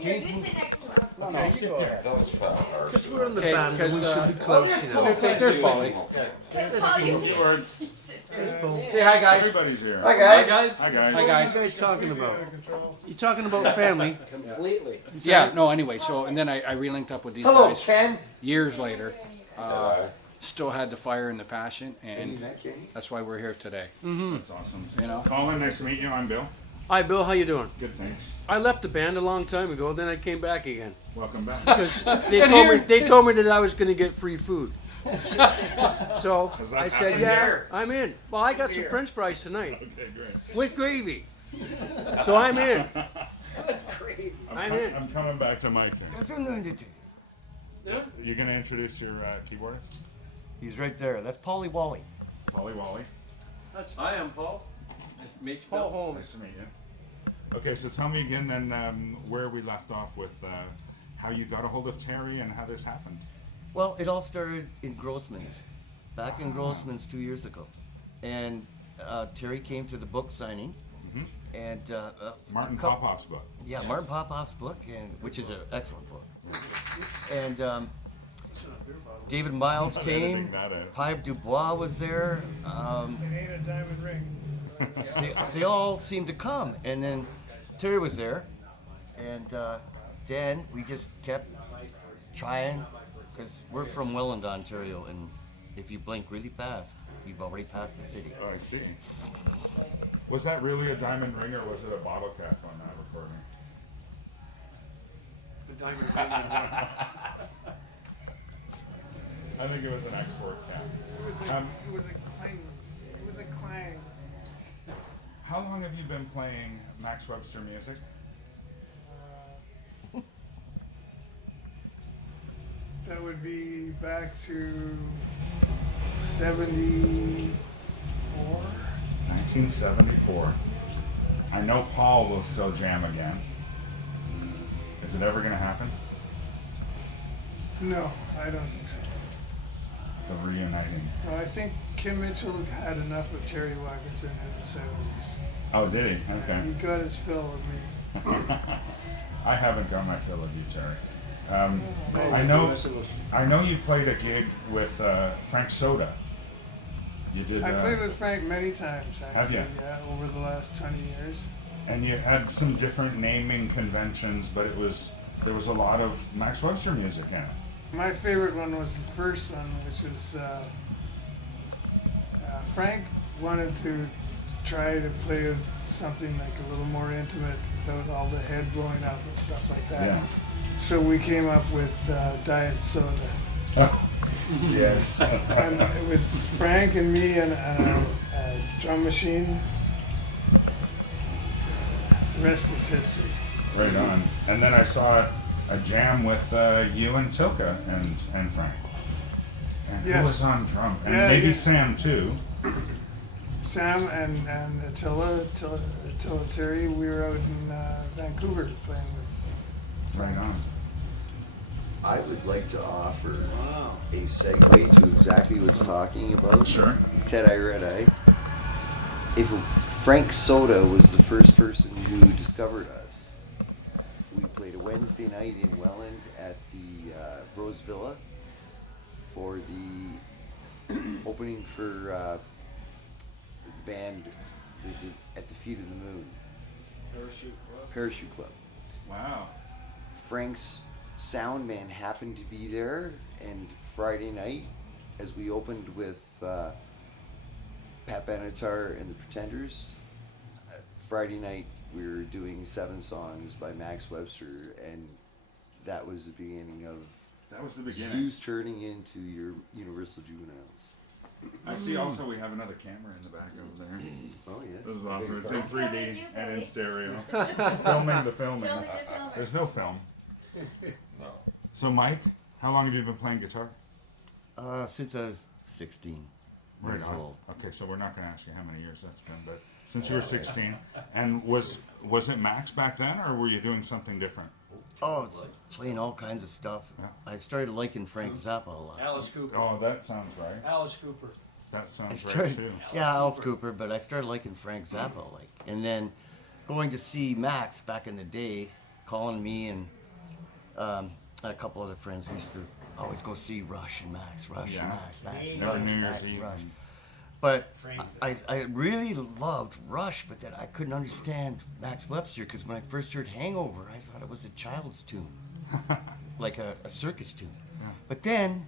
Here, you sit next to us. No, you sit there. That was fun. Because we're in the band, we should be close, you know. Okay, there's Polly. Paul, you sit. Say hi, guys. Everybody's here. Hi, guys. Hi, guys. What are you guys talking about? You talking about family? Completely. Yeah, no, anyway, so, and then I relinked up with these Hello, guys Ken. years later. Still had the fire and the passion, and that's why we're here today. That's awesome. You know? Colin, nice to meet you. I'm Bill. Hi, Bill. How you doing? Good, thanks. I left the band a long time ago. Then I came back again Welcome back. because they told me that I was going to get free food. So Has that I said, happened "Yeah, here? I'm in." Well, I got some French fries tonight Okay, great. with gravy, so I'm in. I'm in. I'm coming back to Mike. You gonna introduce your keyboardist? He's right there. That's Polly Wally. Wally Wally. Hi, I'm Paul. Nice to meet you, Paul Bill. Holmes. Nice to meet you. Okay, so tell me again then where we left off with how you got a hold of Terry and how this happened. Well, it all started in Grossman's, back in Grossman's 2 years ago. And Terry came to the book signing. And Martin Popoff's book. Yeah, Martin Popoff's book, and which is an excellent book. And David Miles came. Pipe Dubois was there. Ain't a diamond ring. They all seemed to come, and then Terry was there, and then we just kept trying, because we're from Welland, Ontario, and if you blink really fast, you've already passed the city. Oh, I see. Was that really a diamond ring or was it a bottle cap on that recording? The diamond ring. I think it was an export cap. It was a clang. It was a clang. How long have you been playing Max Webster music? That would be back to 74. 1974. I know Paul will still jam again. Is it ever going to happen? No, I don't think so. The reuniting. No, I think Kim Mitchell had enough of Terry Watkinson in the 70s. Oh, did he? He Okay. got his fill of me. I haven't got my fill of you, Terry. Nice. I know you played a gig with Frank Soda. You did. I played with Frank many times, actually. Have you? Yeah, over the last 20 years. And you had some different naming conventions, but there was a lot of Max Webster music in it. My favorite one was the first one, which was Frank wanted to try to play with something like a little more intimate without all the head blowing up and stuff like that. Yeah. So we came up with Diet Soda. Yes. And it was Frank and me and a drum machine. The rest is history. Right on. And then I saw a jam with you and Tilka and Frank. And who Yes. was on drum? And Yeah, maybe yeah. Sam too. Sam and Attila Terry, we were out in Vancouver playing with. Right on. I would like to offer a segue to exactly what's talking about. Sure. Ted Red If Frank Soda was the first person who discovered us, we played a Wednesday night in Welland at the Rose Villa for the opening for the band at the Feet of the Moon. Parachute Club. Wow. Frank's sound man happened to be there, and Friday night, as we opened with Pat Benatar and the Pretenders, Friday night we were doing 7 songs by Max Webster, and that was the beginning of That was the beginning. Zeus turning into your Universal Juveniles. I see also we have another camera in the back over there. Oh yes. This is awesome. It's in Filming 3D you, and in Billy. stereo. Filming the filming. Filming the filming. There's no film. So Mike, how long have you been playing guitar? Since I was 16 Right years on. old. Okay, so we're not going to ask you how many years that's been, but since you were 16, and was it Max back then, or were you doing something different? Oh, playing all kinds of stuff. Yeah. I started liking Frank Zappa a lot. Alice Cooper. Oh, that sounds right. Alice Cooper. That I sounds right started, too. yeah, Alice Cooper, but I started liking Frank Zappa, and then going to see Max back in the day, calling me and a couple other friends. We used to always go see Rush and Max, Rush and Max, Max, and Every Rush, New Year's Max, and Eve. Rush. But I really loved Rush, but then I couldn't understand Max Webster because when I first heard Hangover, I thought it was a child's tune, like a circus tune. Yeah. But then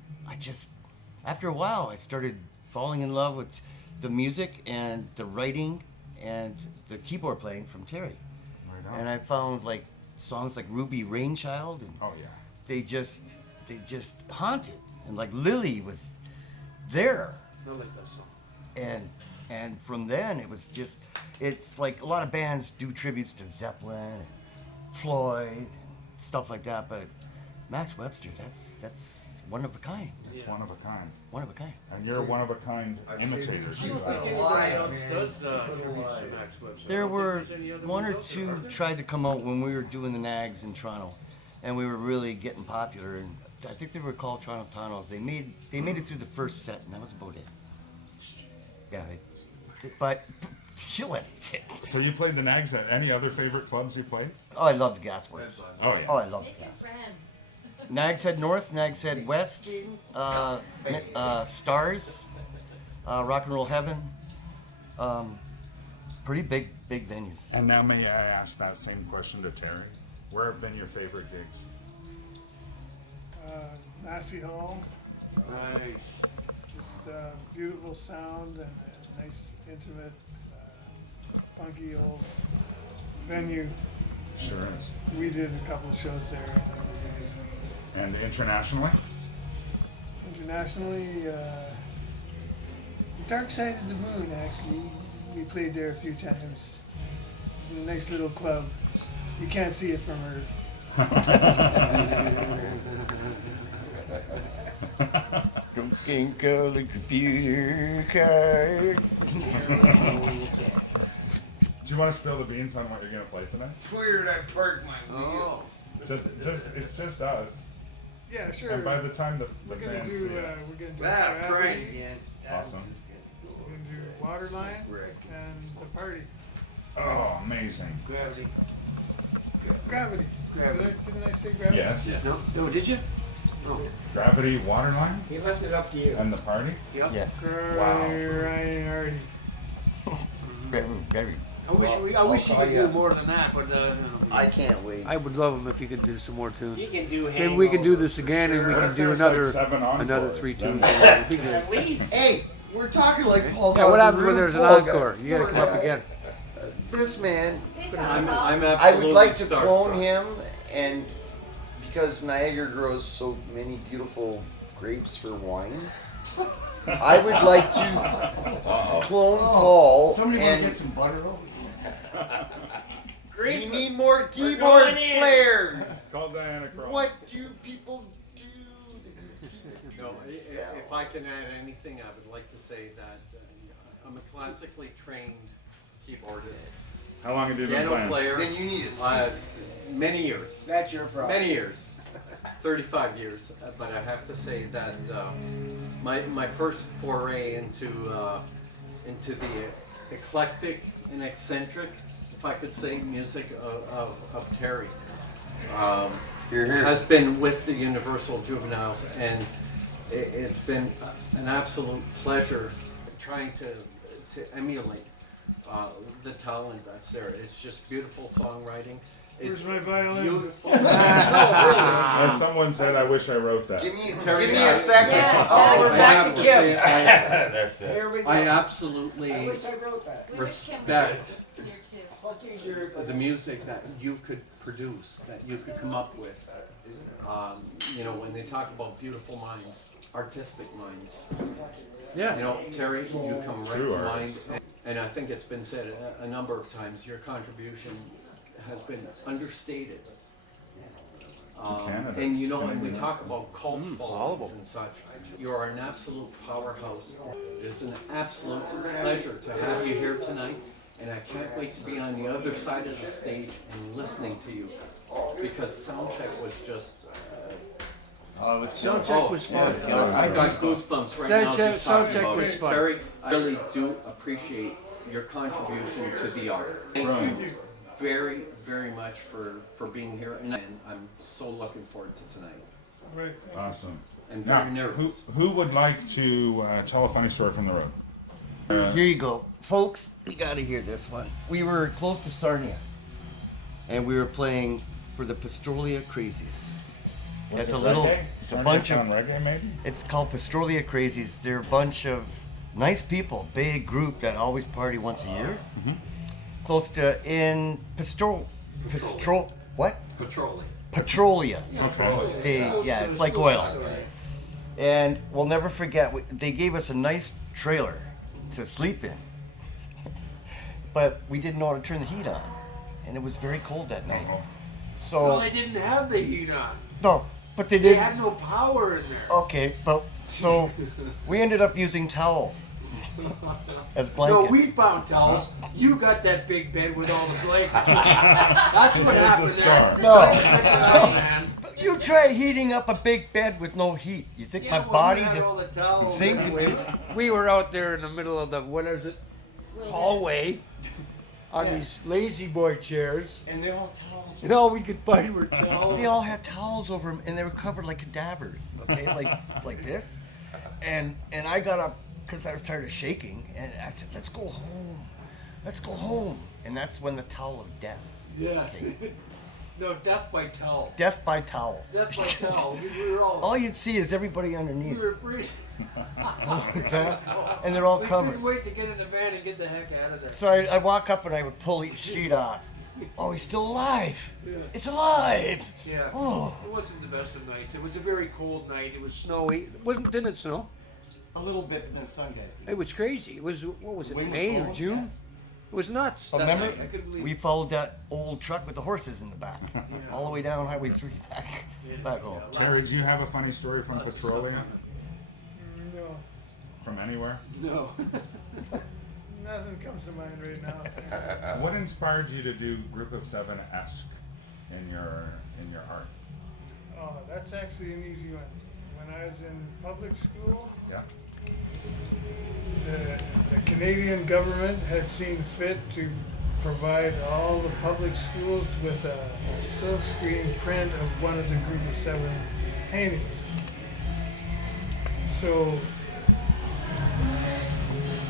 after a while, I started falling in love with the music and the writing and the keyboard playing from Terry. Right on. And I found like songs like Ruby Rainchild, and Oh yeah. they just haunted. And like Lily was there. I like that song. And from then it's like a lot of bands do tributes to Zeppelin and Floyd and stuff like that, but Max Webster, that's one of a kind. It's one of a kind. One of a kind. And you're one of a kind imitator too. There were one or two tried to come out when we were doing the Nags in Toronto, and we were really getting popular. And I think they were called Toronto Tunnels. They made it through the first set, and that was about it. Yeah, but still it. So you played the Nags at any other favorite clubs you played? Oh, I loved Gasworks. Oh yeah. Oh, I loved Make Gas. new friends. Nags Head North, Nags Head West, Stars, Rock and Roll Heaven. Pretty big venues. And now may I ask that same question to Terry? Where have been your favorite gigs? Massey Hall, Nice. just beautiful sound and a nice, intimate, funky old venue. Sure is. We did a couple of shows there in the days. And internationally? Internationally, Dark Side of the Moon, actually. We played there a few times. It's a nice little club. You can't see it from Earth. Pink color computer card. Do you want to spill the beans on what you're going to play tonight? Where did I park my wheels? It's just us. Yeah, sure. And by the time the we're gonna fans do see it. we're gonna do Ah, crying Gravity, again. Awesome. we're gonna do Waterline and the Party. Oh, amazing. Gravity. Didn't I say Gravity? Yes. No, did you? Gravity, Waterline, He left it up to you. and the party. Yeah. Ryan Hardy. Very. I wish he could do more than that, but I can't wait. I would love him if he could do some more tunes. He can do Maybe we can do this again, and we What can if do there's another like 7 another encores, 3 then- tunes. It'd be good. At least. Hey, we're talking like Paul's Yeah, out what of happens the when room. there's an Paul encore? You gotta come up again. This man, Say something, I'm Paul. I absolutely would like to starstruck. clone him, and because Niagara grows so many beautiful grapes for wine, I would like to clone Paul. And some butter over. we need more keyboard going in. players. Call Diana Cross. What do people do? No, if I can add anything, I would like to say that I'm a classically trained keyboardist, How long have you been piano playing? player. Then you need a seat. Many years. That's your problem. Many years. 35 years. But I have to say that my first foray into the eclectic and eccentric, if I could say, music of Terry has been with the Universal Juveniles, and it's been an absolute pleasure trying to emulate the talent that's there. It's just beautiful songwriting. It's Where's my violin? beautiful. As someone said, I wish I wrote that. Give me Terry, a second. Yeah. Oh, we're I back have to to say, That's it. Here we go. I I absolutely wish I wrote that. We wish Kim was respect here too. Fucking jerk. the music that you could produce, that you could come up with. You know, when they talk about beautiful minds, artistic minds. Yeah. You know, Terry, you come right True to mind. artist. And I think it's been said a number of times, your contribution has been understated. Canada. And you know, when we talk about cult followings and such, you are an absolute powerhouse. It is an absolute pleasure to have you here tonight, and I can't wait to be on the other side of the stage and listening to you, because soundcheck was just. Soundcheck was fun. I got goosebumps right now just talking about it. Terry, I really do appreciate your contribution to the art. Thank you very, very much for being here, and I'm so looking forward to tonight. Right. Awesome. And Now, very nervous. who would like to tell a funny story from the road? Here you go. Folks, you gotta hear this one. We were close to Sarnia, and we were playing for the Pastrolia Crazies. Was It's it a little, reggae? it's a Sarnia bunch of, town reggae, maybe? it's called Pastrolia Crazies. They're a bunch of nice people, big group that always party once a year. Close to, in what? Patrolling. Petrolia. Okay. Yeah, it's like oil. And we'll never forget, they gave us a nice trailer to sleep in. But we didn't know how to turn the heat on. And it was very cold that night. So, Well, they didn't have the heat on. no, but they They did. had no power in there. Okay, but so we ended up using towels as No, blankets. we found towels. You got that big bed with all the blankets. That's what happened star. there. No. Oh, man. You try heating up a big bed with no heat. You think my Yeah, well, body we had just all the towels think- anyways. We were out there in the middle of the, what is it, hallway on these lazy boy chairs. and they're all towels. And all we could find were towels. They all had towels over them, and they were covered like cadavers. Okay, like this. And I got up because I was tired of shaking, and I said, "Let's go home. Let's go home." And that's when the towel of death. Yeah. No, death by towel. Death by towel. Death by towel. We were all All you'd see is everybody we underneath. were freezing. And they're all We covered. couldn't wait to get in the van and get the heck out of there. So I walk up and I would pull each sheet off. Oh, he's still alive. It's alive. Yeah. Oh. It wasn't the best of nights. It was a very cold night. It was snowy. Didn't it snow? A little bit, but then the sun guys. It was crazy. It was, what was it, Wind was May or blowing, June? yeah. It was nuts. But that remember, night. I couldn't believe we it. followed that old truck with the horses in the back, all the way down Highway 3 back home. Terry, do you have a funny story from Petroleum? No, From anywhere? No. nothing comes to mind right now. What inspired you to do Group of Seven-esque in your art? Oh, that's actually an easy one. When I was in public school, Yeah. the Canadian government had seen fit to provide all the public schools with a silkscreen print of one of the Group of Seven paintings. So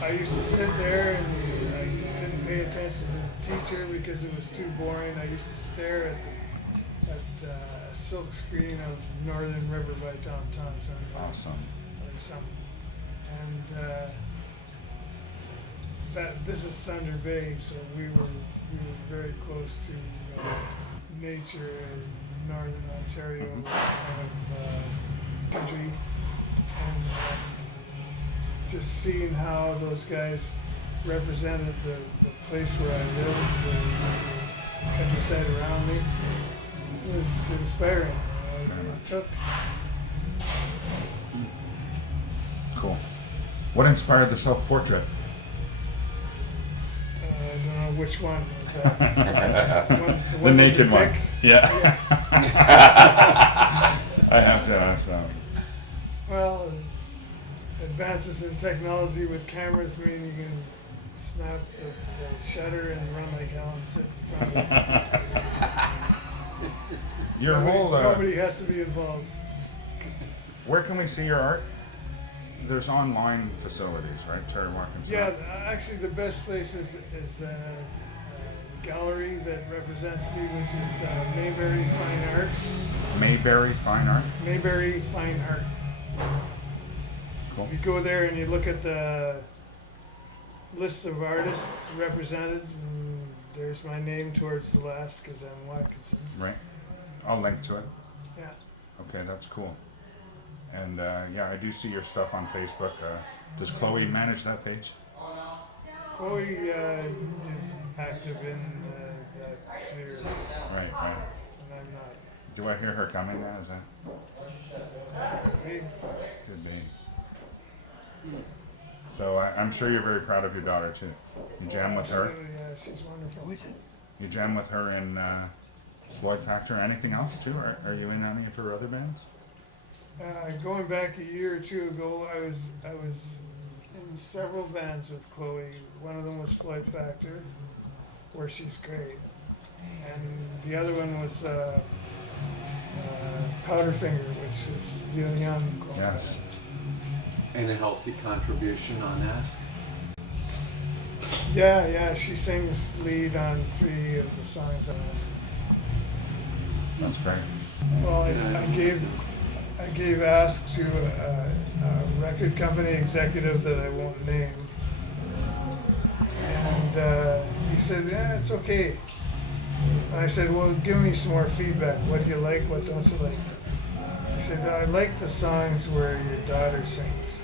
I used to sit there and I didn't pay attention to the teacher because it was too boring. I used to stare at a silk screen of Northern River by Tom Thompson. Awesome. Or something. And this is Thunder Bay, so we were very close to nature in northern Ontario kind of country, and just seeing how those guys represented the place where I lived, the countryside around me, was inspiring. It took. Cool. What inspired the self-portrait? I don't know which one was that. The one The with naked one. dick? Yeah. I have to ask. Well, advances in technology with cameras mean you can snap the shutter and run like hell and sit in front of it. Your whole. Nobody has to be involved. Where can we see your art? There's online facilities, right? Terry Watkinson. Yeah, actually the best place is the gallery that represents me, which is Mayberry Fine Art. Mayberry Fine Art. Mayberry Fine Art. Cool. If you go there and you look at the list of artists represented, there's my name towards the last because I'm Watkinson. Right. I'll link to it. Yeah. Okay, that's cool. And yeah, I do see your stuff on Facebook. Does Chloe manage that page? Chloe is active in that sphere, and Right. I'm not. Do I hear her coming now? Is that Maybe. could be? So I'm sure you're very proud of your daughter too. You jam with her. Absolutely, yeah, she's wonderful. Who is it? You jam with her in Floyd Factor. Anything else too? Are you in any of her other bands? Going back a year or two ago, I was in several bands with Chloe. One of them was Floyd Factor, where she's great. and the other one was Powderfinger, which was Neil Young. Yes. And a healthy contribution on Ask. Yeah, she sings lead on 3 of the songs on Ask. That's great. Well, I gave Ask to a record company executive that I won't name, and he said, "Yeah, it's okay." And I said, "Well, give me some more feedback. What do you like? What don't you like?" He said, "I like the songs where your daughter sings."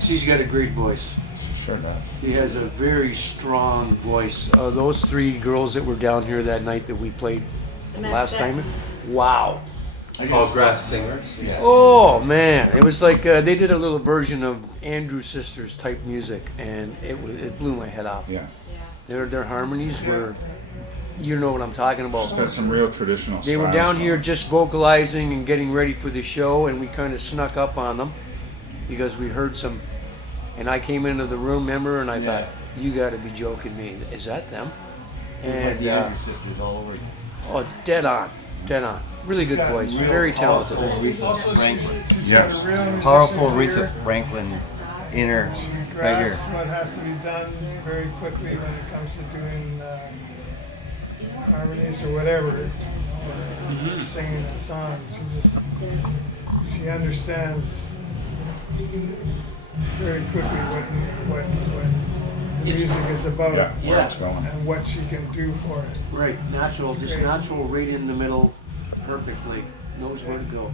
She's got a great voice. Sure does. She has a very strong voice. Those 3 girls that were down here that night that we played last time, wow. All grass singers. Yeah. Oh man, it was like they did a little version of Andrew Sisters type music, and it blew my head off. Yeah. Their harmonies were, you know what I'm talking about. She's got some real traditional They were styles down going. here just vocalizing and getting ready for the show, and we kind of snuck up on them because we heard some. And I came into the room, remember, and I thought, you got to be joking me. Is that them? It was like the Andrews sisters all over. Oh, dead on. Really good voice. Very talented. Also, she's Yes. got a real Powerful musician's Aretha ear. Franklin inner She right here. grasps what has to be done very quickly when it comes to doing harmonies or whatever, singing a song. She understands very quickly what the music is about Yeah, where Yeah. it's going. and what she can do for it. Right, natural, just natural, right in the middle, perfectly. Knows where to go.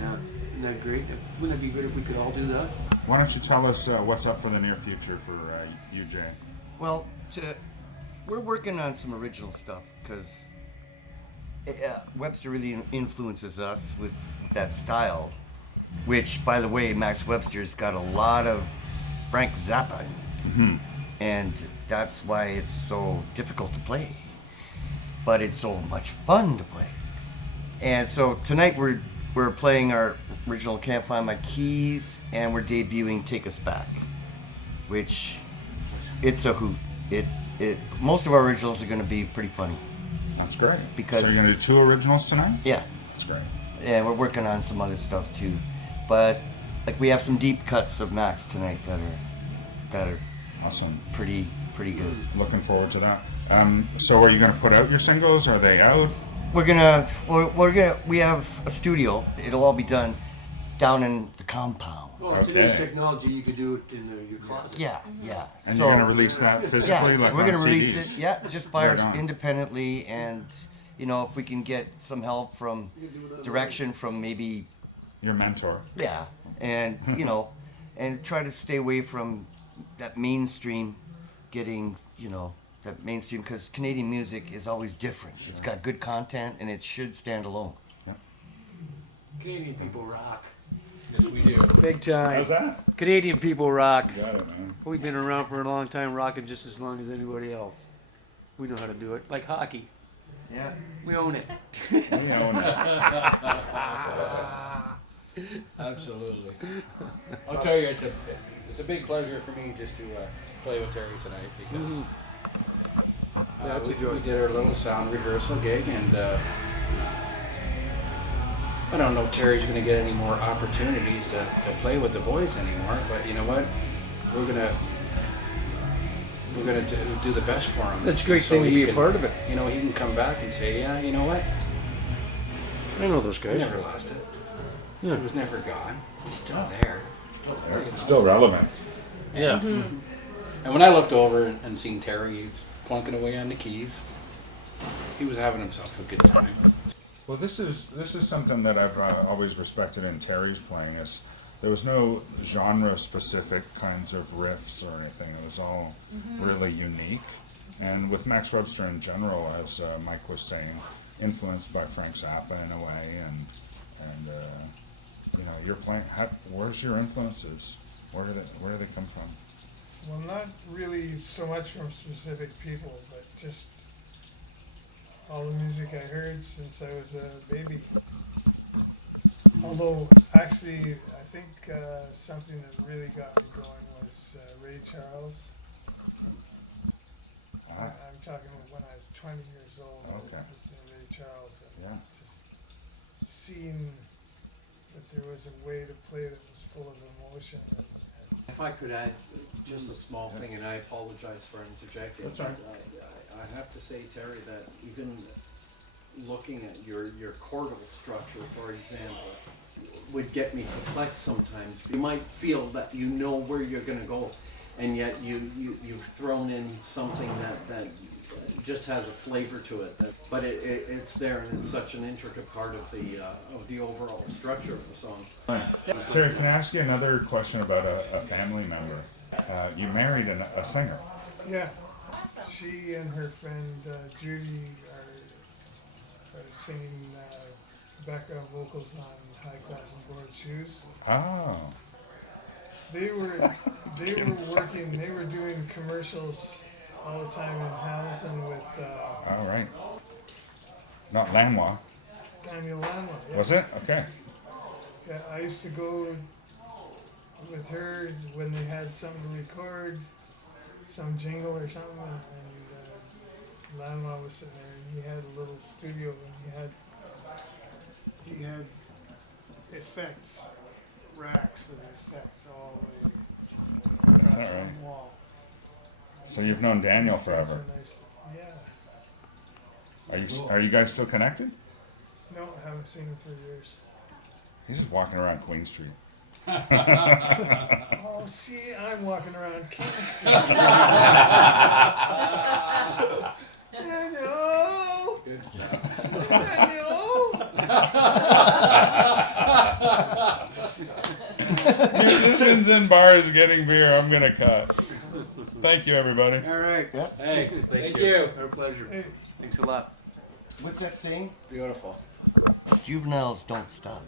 Yeah, isn't that great? Wouldn't it be good if we could all do that? Why don't you tell us what's up for the near future for you, Jay? Well, we're working on some original stuff because Webster really influences us with that style, which, by the way, Max Webster's got a lot of Frank Zappa in it. And that's why it's so difficult to play. But it's so much fun to play. And so tonight we're playing our original Can't Find My Keys, and we're debuting Take Us Back, which it's a hoot. Most of our originals are going to be pretty funny. That's great. Because- so you're going to do 2 originals tonight? Yeah, That's great. and we're working on some other stuff too. But like we have some deep cuts of Max tonight that are Awesome. pretty good. Looking forward to that. So are you going to put out your singles? Are they out? We have a studio. It'll all be done down in the compound. Well, Okay. today's technology, you could do it in your closet. Yeah. And So you're going to release that physically? yeah, like we're on gonna release CDs? it. Yeah, just by Right on. independently, and if we can get some help from direction from maybe Your mentor. and and try to stay away from that mainstream getting that mainstream, because Canadian music is always different. It's got good content and it should stand alone. Canadian people rock. Yes, we do. Big time. How's that? Canadian people rock. Got it, man. We've been around for a long time, rocking just as long as anybody else. We know how to do it. Like hockey. Yeah. We own it. We own it. Absolutely. I'll tell you, it's a big pleasure for me just to play with Terry tonight because That's a joy. we did our little sound rehearsal gig, and I don't know if Terry's going to get any more opportunities to play with the boys anymore. But you know what? We're gonna do the best for him. That's a great So thing to he be a can- part of it. You know, he can come back and say, yeah, you know what? I know those I guys. never lost it. Yeah. It was never gone. It's still there. It's still relevant. Yeah. And when I looked over and seen Terry plunking away on the keys, he was having himself a good time. Well, this is something that I've always respected in Terry's playing. Is there was no genre-specific kinds of riffs or anything. It was all really unique. And with Max Webster in general, as Mike was saying, influenced by Frank Zappa in a way, and you're playing. Where's your influences? Where do they come from? Well, not really so much from specific people, but just all the music I heard since I was a baby. Although, actually, I think something that really got me going was Ray Charles. I'm talking when I was 20 years old. I Okay. was listening to Ray Charles. And Yeah. just seeing that there was a way to play that was full of emotion. And If I could add just a small thing, and I apologize for interjecting. That's all right. but I have to say, Terry, that even looking at your chordal structure, for example, would get me perplexed sometimes. You might feel that you know where you're going to go, and yet you've thrown in something that just has a flavor to it. But it's there, and it's such an intricate part of the overall structure of the song. Terry, can I ask you another question about a family member? You married a singer. yeah, she and her friend Judy are singing background vocals on High Class and Board Shoes. Oh. They were working. They were doing commercials all the time in Hamilton with All right. Not Lanois. Daniel Lanois. Yeah. Was it? Okay. Yeah, I used to go with her when they had something to record, some jingle or something, and Lanois was sitting there, and he had a little studio, and he had effects, racks of effects all the way That's across all right. the wall. So you've known Daniel So forever. nice. Yeah. Are you guys still connected? No, I haven't seen him for years. He's just walking around Queen Street. Oh, see, I'm walking around King Street. Daniel! Good stuff. Daniel! Musicians in bars getting beer. I'm gonna cut. Thank you, everybody. All right. Hey, thank you. Our pleasure. Hey. Thanks a lot. What's that saying? Beautiful. Juveniles don't stop.